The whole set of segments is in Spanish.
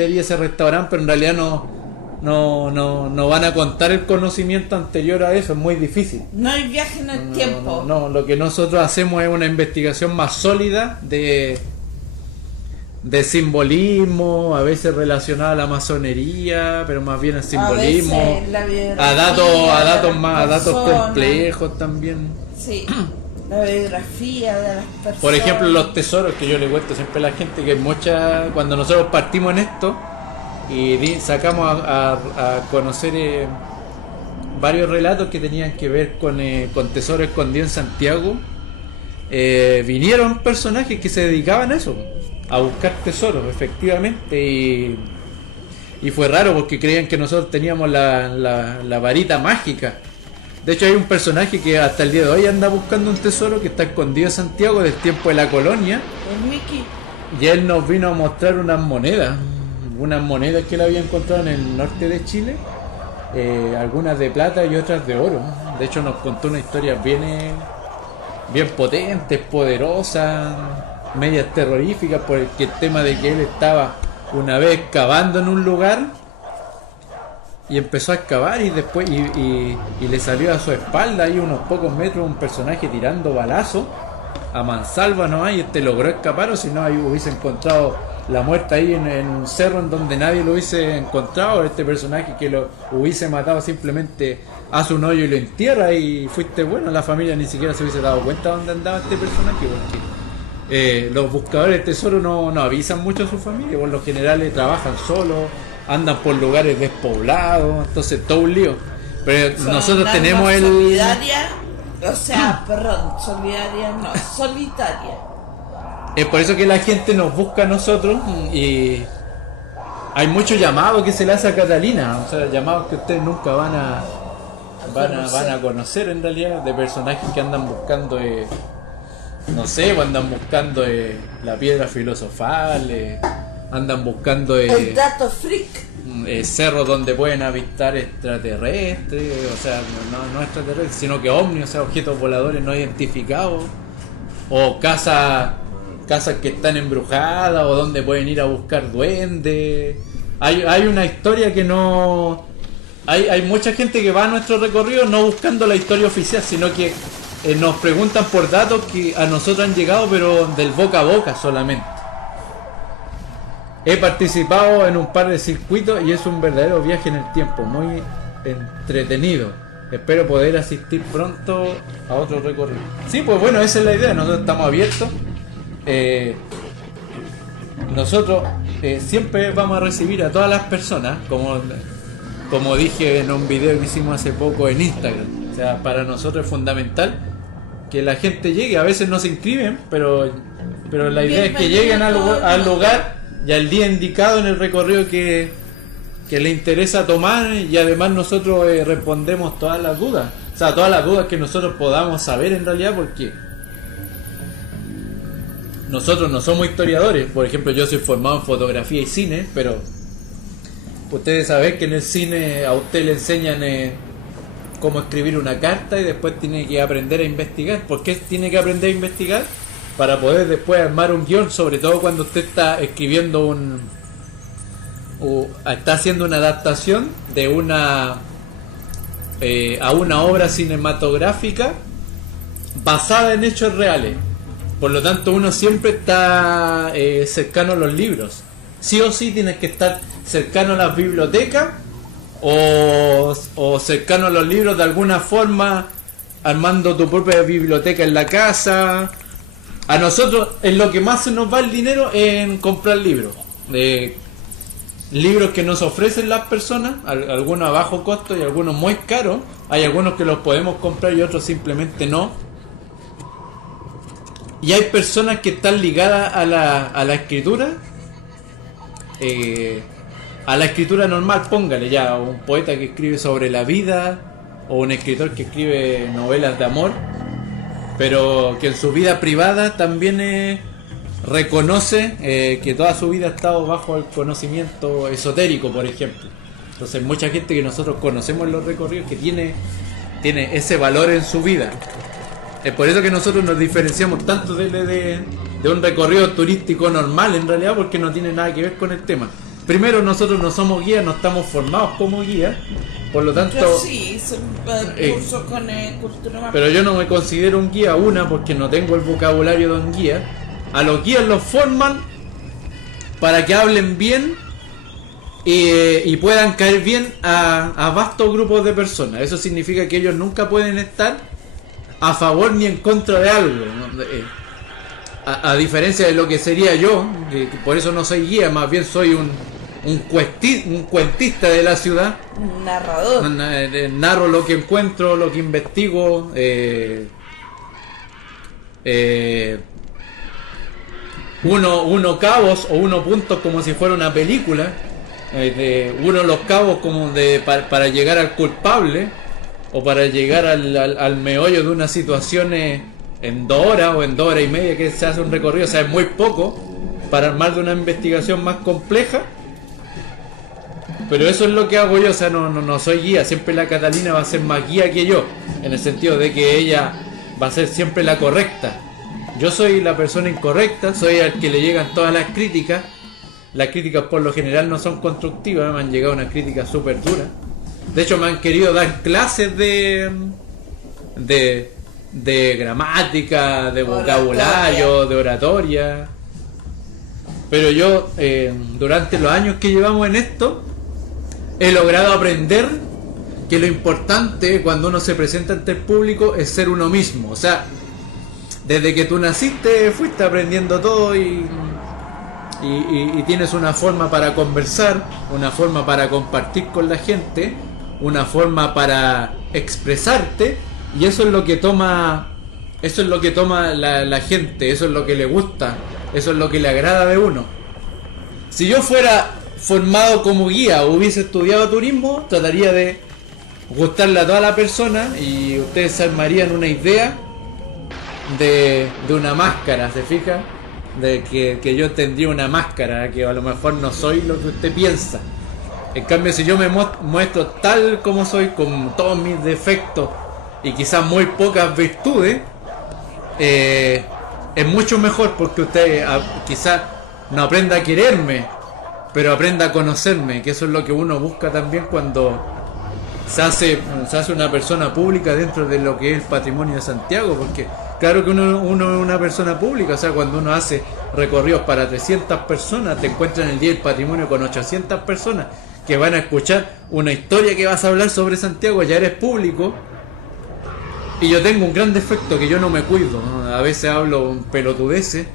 ese restaurante, pero en realidad no van a contar el conocimiento anterior a eso, es muy difícil. No hay viaje en el tiempo. No, lo que nosotros hacemos es una investigación más sólida de simbolismo, a veces relacionado a la masonería, pero más bien al simbolismo, a datos complejos también. Sí, la biografía de las personas. Por ejemplo, los tesoros, que yo le cuento siempre a la gente, que cuando nosotros partimos en esto y sacamos a conocer varios relatos que tenían que ver con tesoros escondidos en Santiago, vinieron personajes que se dedicaban a eso, a buscar tesoros, efectivamente, y fue raro porque creían que nosotros teníamos la varita mágica. De hecho hay un personaje que hasta el día de hoy anda buscando un tesoro que está escondido en Santiago del tiempo de la colonia, el Mickey. Y él nos vino a mostrar unas monedas que él había encontrado en el norte de Chile, algunas de plata y otras de oro. De hecho nos contó una historia bien potentes, poderosas, medias terroríficas, por el tema de que él estaba una vez cavando en un lugar y empezó a excavar y después y le salió a su espalda ahí unos pocos metros un personaje tirando balazos a mansalva nomás, y logró escapar, o si no ahí hubiese encontrado la muerte ahí en un cerro en donde nadie lo hubiese encontrado. Este personaje que lo hubiese matado simplemente hace un hoyo y lo entierra, y fuiste bueno, la familia ni siquiera se hubiese dado cuenta de dónde andaba este personaje, porque los buscadores de tesoro no avisan mucho a su familia, por lo general trabajan solos, andan por lugares despoblados, entonces todo un lío. Pero nosotros tenemos solidaria, solitaria. Es por eso que la gente nos busca a nosotros, y hay muchos llamados que se le hace a Catalina, o sea, llamados que ustedes nunca van a conocer en realidad, de personajes que andan buscando no sé, andan buscando la piedra filosofal, andan buscando el dato freak, cerros donde pueden avistar extraterrestres, o sea, no extraterrestres, sino que ovnis, o sea, objetos voladores no identificados, o casas que están embrujadas, o donde pueden ir a buscar duendes. Hay una historia que no... Hay mucha gente que va a nuestro recorrido no buscando la historia oficial, sino que nos preguntan por datos que a nosotros han llegado, pero del boca a boca solamente. He participado en un par de circuitos y es un verdadero viaje en el tiempo, muy entretenido. Espero poder asistir pronto a otro recorrido. Sí, pues bueno, esa es la idea, nosotros estamos abiertos. Nosotros siempre vamos a recibir a todas las personas, como dije en un video que hicimos hace poco en Instagram. O sea, para nosotros es fundamental que la gente llegue. A veces no se inscriben, pero la idea es que lleguen al lugar y al día indicado en el recorrido que le interesa tomar, y además nosotros respondemos todas las dudas. O sea, todas las dudas que nosotros podamos saber en realidad, porque nosotros no somos historiadores. Por ejemplo, yo soy formado en fotografía y cine, pero ustedes saben que en el cine a usted le enseñan cómo escribir una carta y después tiene que aprender a investigar. ¿Por qué tiene que aprender a investigar? Para poder después armar un guión, sobre todo cuando usted está escribiendo está haciendo una adaptación de a una obra cinematográfica basada en hechos reales. Por lo tanto, uno siempre está cercano a los libros. Sí o sí tienes que estar cercano a las bibliotecas o cercano a los libros de alguna forma, armando tu propia biblioteca en la casa. A nosotros en lo que más se nos va el dinero es en comprar libros. Libros que nos ofrecen las personas, algunos a bajo costo y algunos muy caros. Hay algunos que los podemos comprar y otros simplemente no. Y hay personas que están ligadas a la escritura, a la escritura normal, póngale ya, un poeta que escribe sobre la vida, o un escritor que escribe novelas de amor, pero que en su vida privada también reconoce que toda su vida ha estado bajo el conocimiento esotérico, por ejemplo. Entonces mucha gente que nosotros conocemos en los recorridos que tiene ese valor en su vida. Es por eso que nosotros nos diferenciamos tanto de un recorrido turístico normal, en realidad, porque no tiene nada que ver con el tema. primero nosotros no somos guías, no estamos formados como guías, por lo tanto... Yo sí hice un curso con cultura mapera. Pero yo no me considero un guía, una, porque no tengo el vocabulario de un guía. A los guías los forman para que hablen bien y puedan caer bien a vastos grupos de personas. Eso significa que ellos nunca pueden estar a favor ni en contra de algo, ¿no? A diferencia de lo que sería yo, que por eso no soy guía, más bien soy un cuentista de la ciudad. Un narrador. Narro lo que encuentro, lo que investigo. Uno cabos o uno puntos como si fuera una película. Uno los cabos como para llegar al culpable o para llegar al meollo de una situación en 2 horas o en 2 horas y media que se hace un recorrido. O sea, es muy poco para armar de una investigación más compleja. Pero eso es lo que hago yo, o sea, no soy guía. Siempre la Catalina va a ser más guía que yo, en el sentido de que ella va a ser siempre la correcta. Yo soy la persona incorrecta, soy al que le llegan todas las críticas. Las críticas por lo general no son constructivas, me han llegado unas críticas súper duras. De hecho me han querido dar clases de gramática, de vocabulario, de oratoria. Pero yo, durante los años que llevamos en esto, he logrado aprender que lo importante cuando uno se presenta ante el público es ser uno mismo. O sea, desde que tú naciste fuiste aprendiendo todo y tienes una forma para conversar, una forma para compartir con la gente, una forma para expresarte, y eso es lo que toma la gente, eso es lo que le gusta, eso es lo que le agrada de uno. Si yo fuera formado como guía o hubiese estudiado turismo, trataría de gustarle a toda la persona y ustedes se armarían una idea de una máscara, ¿se fija? De que yo tendría una máscara, que a lo mejor no soy lo que usted piensa. En cambio, si yo me muestro tal como soy, con todos mis defectos y quizás muy pocas virtudes, es mucho mejor, porque usted quizás no aprenda a quererme, pero aprenda a conocerme, que eso es lo que uno busca también cuando se hace una persona pública dentro de lo que es el patrimonio de Santiago, porque claro que uno es una persona pública. O sea, cuando uno hace recorridos para 300 personas, te encuentras en el Día del Patrimonio con 800 personas que van a escuchar una historia que vas a hablar sobre Santiago, ya eres público. Y yo tengo un gran defecto, que yo no me cuido, ¿no? A veces hablo pelotudeces,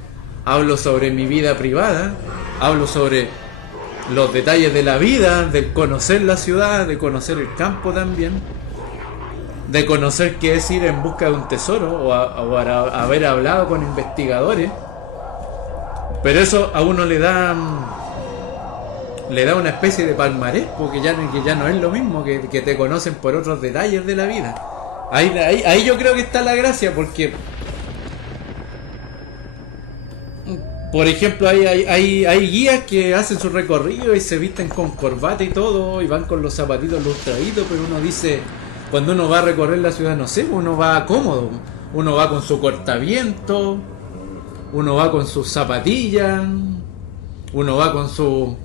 hablo sobre mi vida privada, hablo sobre los detalles de la vida, de conocer la ciudad, de conocer el campo también, de conocer qué es ir en busca de un tesoro o haber hablado con investigadores. Pero eso a uno le da una especie de palmarés, porque ya no es lo mismo, que te conocen por otros detalles de la vida. Ahí yo creo que está la gracia, porque por ejemplo hay guías que hacen su recorrido y se visten con corbata y todo y van con los zapatitos lustraditos, pero uno dice, cuando uno va a recorrer la ciudad, no sé, uno va cómodo, uno va con su cortaviento, uno va con sus zapatillas, uno va con sus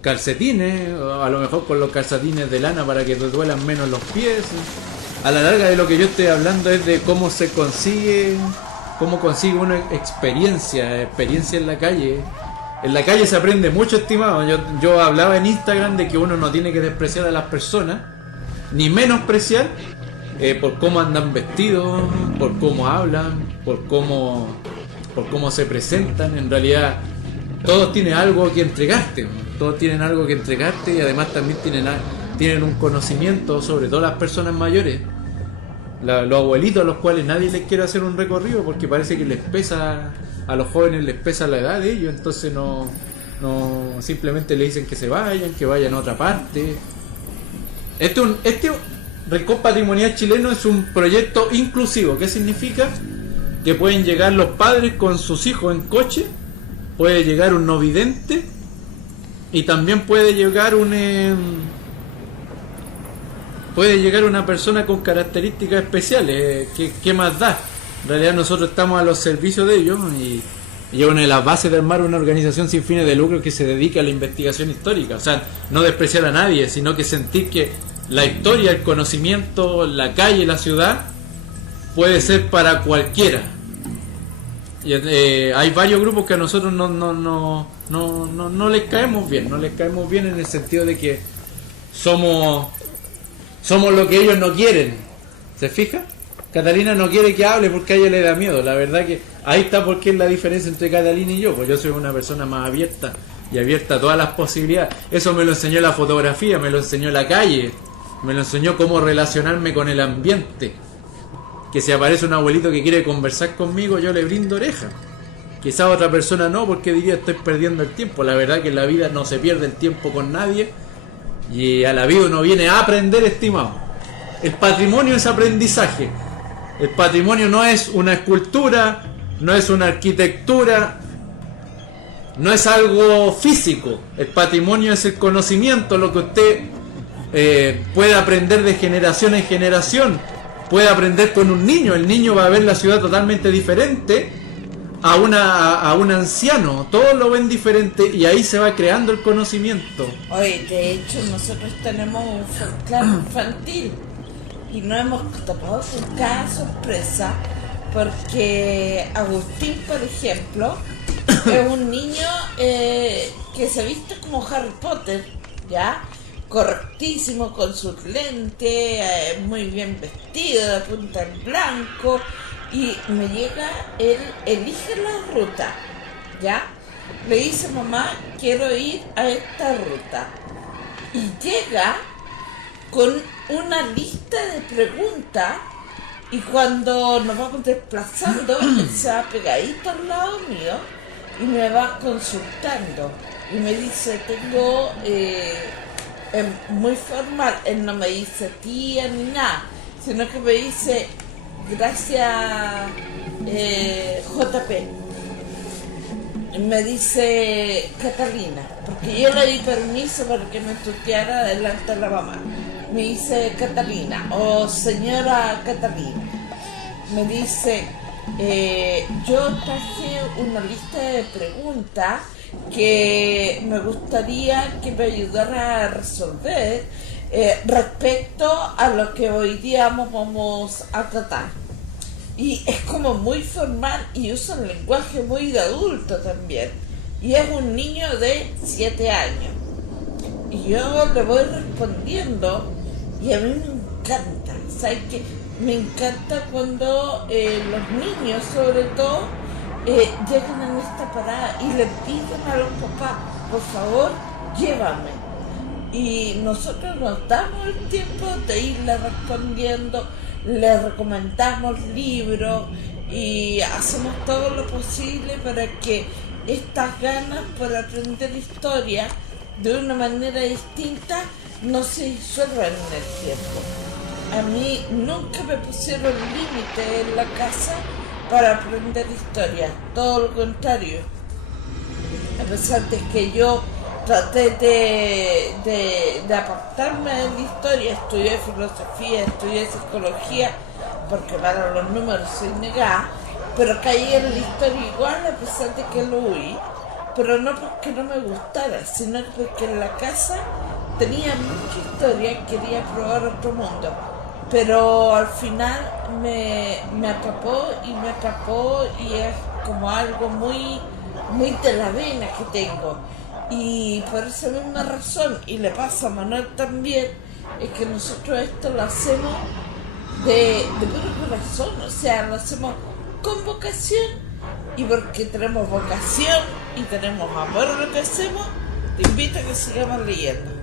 calcetines, a lo mejor con los calcetines de lana para que te duelan menos los pies. A la larga, de lo que yo estoy hablando es de cómo consigue una experiencia en la calle. En la calle se aprende mucho, estimado. Yo hablaba en Instagram de que uno no tiene que despreciar a las personas, ni menospreciar por cómo andan vestidos, por cómo hablan, por cómo se presentan. En realidad todos tienen algo que entregarte, todos tienen algo que entregarte, y además también tienen un conocimiento, sobre todo las personas mayores, los abuelitos, a los cuales nadie les quiere hacer un recorrido porque parece que les pesa, a los jóvenes les pesa la edad de ellos, entonces no simplemente le dicen que vayan a otra parte. Este Rincón Patrimonial Chileno es un proyecto inclusivo. ¿Qué significa? Que pueden llegar los padres con sus hijos en coche, puede llegar un no vidente, y también puede llegar una persona con características especiales. ¿Qué más da? En realidad nosotros estamos a los servicios de ellos, Y es una de las bases de armar una organización sin fines de lucro que se dedica a la investigación histórica. O sea, no despreciar a nadie, sino que sentir que la historia, el conocimiento, la calle, la ciudad, puede ser para cualquiera. Y, hay varios grupos que a nosotros no les caemos bien. No les caemos bien en el sentido de que somos lo que ellos no quieren. ¿Se fija? Catalina no quiere que hable porque a ella le da miedo. La verdad que ahí está porque es la diferencia entre Catalina y yo. Pues yo soy una persona más abierta y abierta a todas las posibilidades. Eso me lo enseñó la fotografía, me lo enseñó la calle, me lo enseñó cómo relacionarme con el ambiente. Que si aparece un abuelito que quiere conversar conmigo, yo le brindo oreja. Quizá otra persona no, porque diría estoy perdiendo el tiempo. La verdad que en la vida no se pierde el tiempo con nadie. Y a la vida uno viene a aprender, estimado. El patrimonio es aprendizaje. El patrimonio no es una escultura, no es una arquitectura, no es algo físico. El patrimonio es el conocimiento, lo que usted puede aprender de generación en generación. Puede aprender con un niño. El niño va a ver la ciudad totalmente diferente a un anciano. Todos lo ven diferente y ahí se va creando el conocimiento. Oye, de hecho nosotros tenemos un folclore infantil y nos hemos topado con cada sorpresa porque Agustín, por ejemplo, es un niño que se viste como Harry Potter, ¿ya? Correctísimo, con sus lentes, muy bien vestido, de punta en blanco, y me llega, él elige la ruta, ¿ya? Le dice, mamá, quiero ir a esta ruta, y llega con una lista de preguntas, y cuando nos vamos desplazando, él se va pegadito al lado mío, y me va consultando, y me dice, tengo... muy formal, él no me dice tía ni nada, sino que me dice gracias JP, me dice Catalina, porque yo le di permiso para que me tuteara delante de la mamá, me dice Catalina o señora Catalina, me dice yo traje una lista de preguntas que me gustaría que me ayudara a resolver respecto a lo que hoy día vamos a tratar. Y es como muy formal y usa un lenguaje muy de adulto también. Y es un niño de 7 años. Y yo le voy respondiendo y a mí me encanta. ¿Sabes qué? Me encanta cuando los niños, sobre todo, llegan a esta parada y le piden a los papás, por favor, llévame. Y nosotros nos damos el tiempo de irle respondiendo, le recomendamos libros y hacemos todo lo posible para que estas ganas por aprender historia de una manera distinta no se disuelvan en el tiempo. A mí nunca me pusieron límite en la casa para aprender historia, todo lo contrario. A pesar de que yo traté de apartarme de la historia, estudié filosofía, estudié psicología, porque para los números soy negada, pero caí en la historia igual a pesar de que lo huí, pero no porque no me gustara, sino porque en la casa tenía mucha historia, quería probar otro mundo. Pero al final me atrapó y es como algo muy, muy de la vena que tengo. Y por esa misma razón, y le pasa a Manuel también, es que nosotros esto lo hacemos de puro corazón, o sea, lo hacemos con vocación, y porque tenemos vocación y tenemos amor a lo que hacemos, te invito a que sigamos leyendo.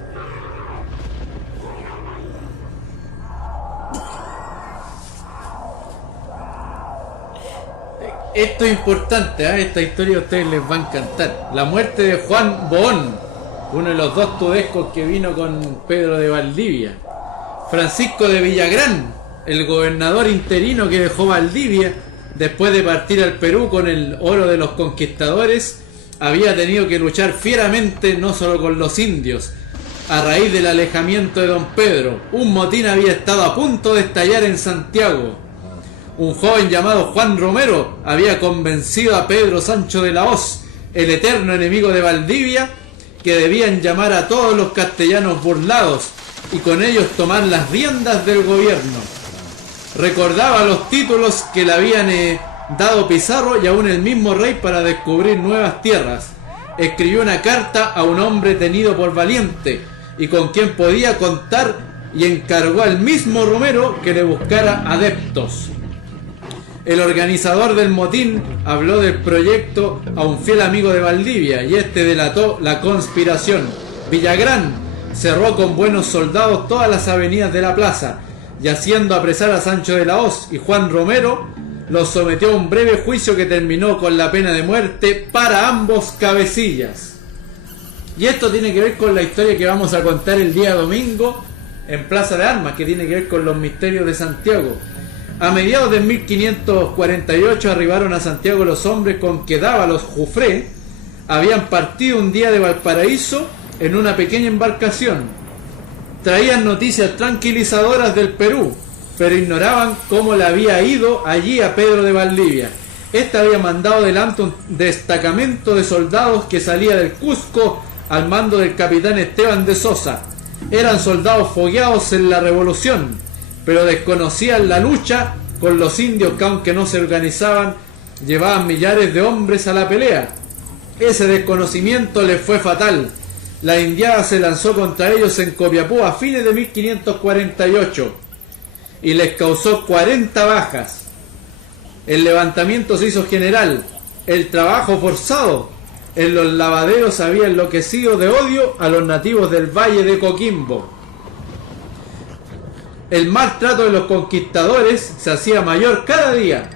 Esto es importante, esta historia a ustedes les va a encantar. La muerte de Juan Boón, uno de los dos tudescos que vino con Pedro de Valdivia. Francisco de Villagrán, el gobernador interino que dejó Valdivia después de partir al Perú con el oro de los conquistadores, había tenido que luchar fieramente no solo con los indios. A raíz del alejamiento de don Pedro, un motín había estado a punto de estallar en Santiago. Un joven llamado Juan Romero había convencido a Pedro Sancho de la Hoz, el eterno enemigo de Valdivia, que debían llamar a todos los castellanos burlados y con ellos tomar las riendas del gobierno. Recordaba los títulos que le habían dado Pizarro y aún el mismo rey para descubrir nuevas tierras. Escribió una carta a un hombre tenido por valiente y con quien podía contar y encargó al mismo Romero que le buscara adeptos. El organizador del motín habló del proyecto a un fiel amigo de Valdivia y este delató la conspiración. Villagrán cerró con buenos soldados todas las avenidas de la plaza y haciendo apresar a Sancho de la Hoz y Juan Romero, los sometió a un breve juicio que terminó con la pena de muerte para ambos cabecillas. Y esto tiene que ver con la historia que vamos a contar el día domingo en Plaza de Armas, que tiene que ver con los misterios de Santiago. A mediados de 1548 arribaron a Santiago los hombres con que Dávalos Jufré habían partido un día de Valparaíso en una pequeña embarcación. Traían noticias tranquilizadoras del Perú, pero ignoraban cómo le había ido allí a Pedro de Valdivia. Este había mandado delante un destacamento de soldados que salía del Cusco al mando del capitán Esteban de Sosa. Eran soldados fogueados en la revolución, pero desconocían la lucha con los indios que, aunque no se organizaban, llevaban millares de hombres a la pelea. Ese desconocimiento les fue fatal. La indiada se lanzó contra ellos en Copiapó a fines de 1548 y les causó 40 bajas. El levantamiento se hizo general. El trabajo forzado en los lavaderos había enloquecido de odio a los nativos del Valle de Coquimbo. El maltrato de los conquistadores se hacía mayor cada día.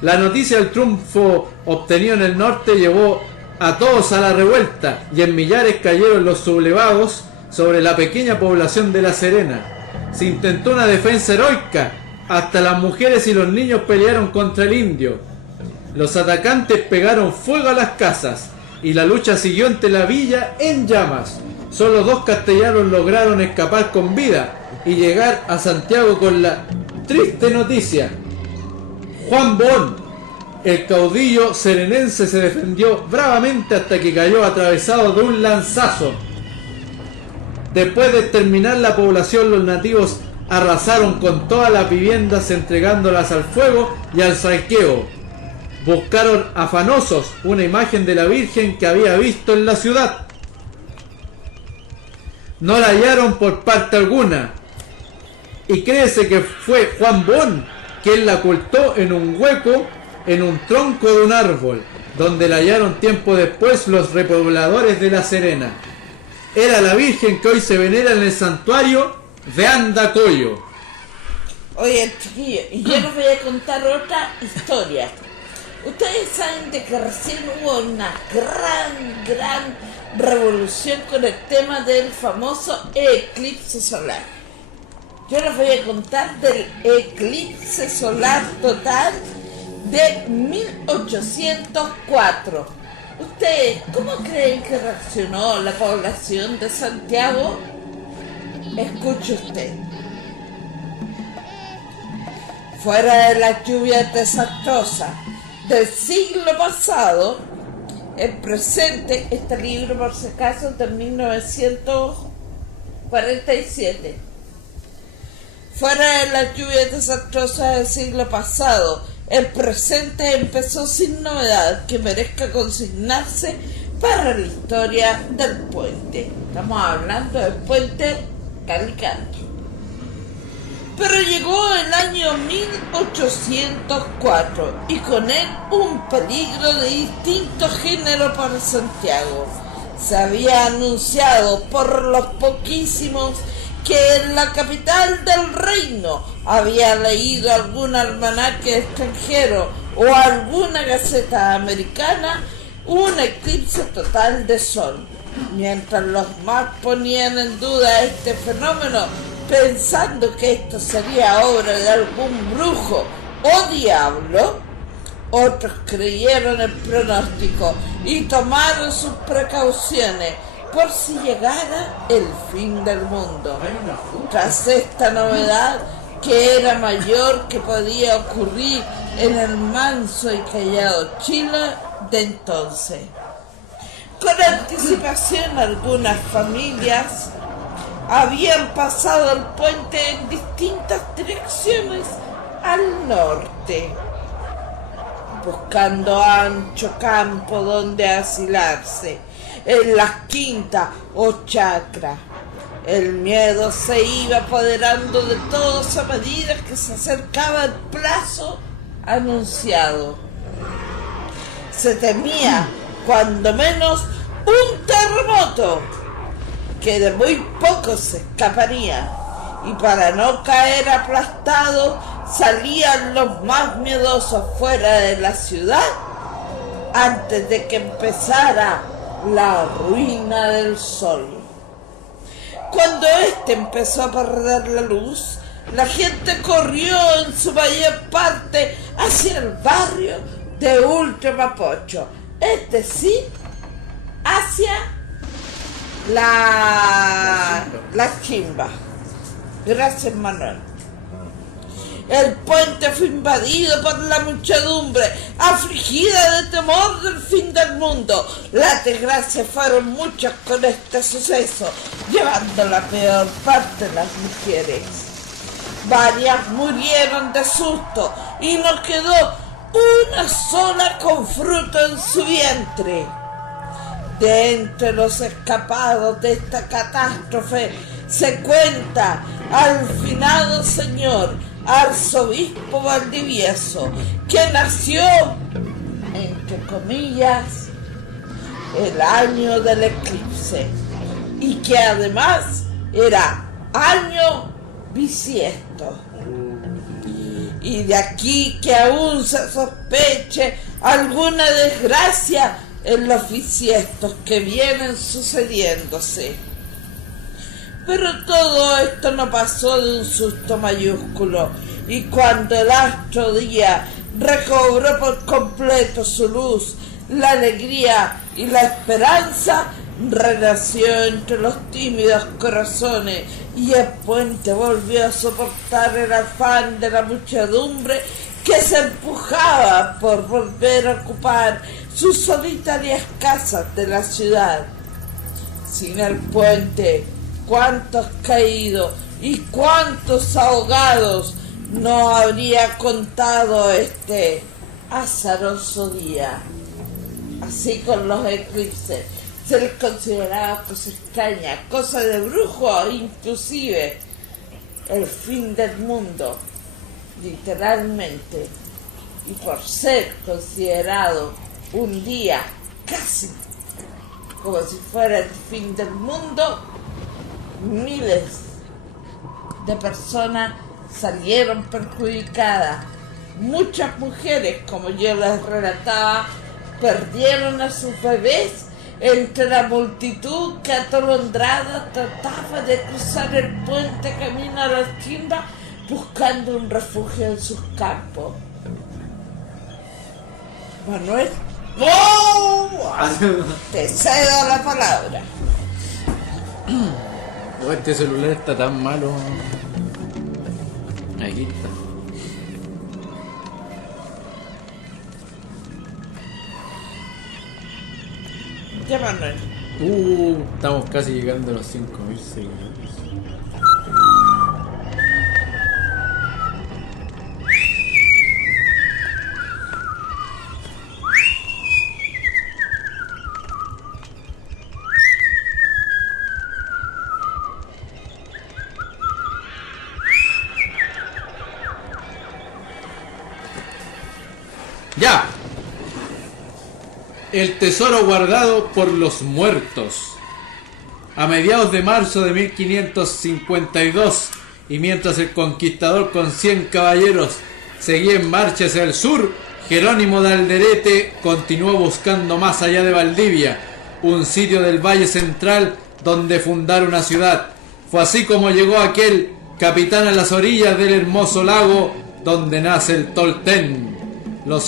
La noticia del triunfo obtenido en el norte llevó a todos a la revuelta y en millares cayeron los sublevados sobre la pequeña población de La Serena. Se intentó una defensa heroica, hasta las mujeres y los niños pelearon contra el indio. Los atacantes pegaron fuego a las casas y la lucha siguió entre la villa en llamas. Solo 2 castellanos lograron escapar con vida y llegar a Santiago con la triste noticia. Juan Boón, el caudillo serenense, se defendió bravamente hasta que cayó atravesado de un lanzazo. Después de exterminar la población, los nativos arrasaron con todas las viviendas entregándolas al fuego y al saqueo. Buscaron afanosos una imagen de la Virgen que había visto en la ciudad. No la hallaron por parte alguna. Y créese que fue Juan Boón quien la ocultó en un hueco en un tronco de un árbol, donde la hallaron tiempo después los repobladores de La Serena. Era la Virgen que hoy se venera en el santuario de Andacoyo. Oye, chiquillo, y yo les voy a contar otra historia. Ustedes saben de que recién hubo una gran revolución con el tema del famoso eclipse solar. Yo les voy a contar del eclipse solar total de 1804. ¿Ustedes cómo creen que reaccionó la población de Santiago? Escuche usted. Fuera de las lluvias desastrosas del siglo pasado, el presente, este libro por si acaso es de 1947. Fuera de las lluvias desastrosas del siglo pasado, el presente empezó sin novedad que merezca consignarse para la historia del puente. Estamos hablando del puente Calicanto. Pero llegó el año 1804 y con él un peligro de distinto género para Santiago. Se había anunciado por los poquísimos que en la capital del reino había leído algún almanaque extranjero o alguna gaceta americana un eclipse total de sol. Mientras los más ponían en duda este fenómeno, pensando que esto sería obra de algún brujo o diablo, otros creyeron el pronóstico y tomaron sus precauciones por si llegara el fin del mundo. Tras esta novedad, que era mayor que podía ocurrir en el manso y callado Chile de entonces. Con anticipación, algunas familias habían pasado el puente en distintas direcciones al norte, buscando ancho campo donde asilarse, en las quintas o chacras. El miedo se iba apoderando de todos a medida que se acercaba el plazo anunciado. Se temía, cuando menos, un terremoto, que de muy poco se escaparía, y para no caer aplastado salían los más miedosos fuera de la ciudad antes de que empezara la ruina del sol. Cuando éste empezó a perder la luz, la gente corrió en su mayor parte hacia el barrio de Ultramapocho, es decir, hacia la Chimba. Gracias, Manuel. El puente fue invadido por la muchedumbre, afligida de temor del fin del mundo. Las desgracias fueron muchas con este suceso, llevando la peor parte de las mujeres. Varias murieron de susto y no quedó una sola con fruto en su vientre. De entre los escapados de esta catástrofe se cuenta al finado señor arzobispo Valdivieso, que nació, entre comillas, el año del eclipse, y que además era año bisiesto. Y de aquí que aún se sospeche alguna desgracia en los bisiestos que vienen sucediéndose. Pero todo esto no pasó de un susto mayúsculo, y cuando el astro día recobró por completo su luz, la alegría y la esperanza renació entre los tímidos corazones, y el puente volvió a soportar el afán de la muchedumbre que se empujaba por volver a ocupar sus solitarias casas de la ciudad. Sin el puente, cuántos caídos y cuántos ahogados no habría contado este azaroso día. Así con los eclipses, se les consideraba cosa extraña, cosa de brujo, inclusive el fin del mundo, literalmente, y por ser considerado un día casi como si fuera el fin del mundo, miles de personas salieron perjudicadas. Muchas mujeres, como yo les relataba, perdieron a sus bebés entre la multitud que atolondrada trataba de cruzar el puente camino a la Chimba buscando un refugio en sus campos. Manuel, ¡oh! Te cedo la palabra. Oh, este celular está tan malo. Aquí está. Ya, Manuel. Estamos casi llegando a los 5.000 seguidores. ¡Ya! El tesoro guardado por los muertos. A mediados de marzo de 1552, y mientras el conquistador con 100 caballeros seguía en marcha hacia el sur, Jerónimo de Alderete continuó buscando más allá de Valdivia, un sitio del Valle Central donde fundar una ciudad. Fue así como llegó aquel capitán a las orillas del hermoso lago donde nace el Toltén.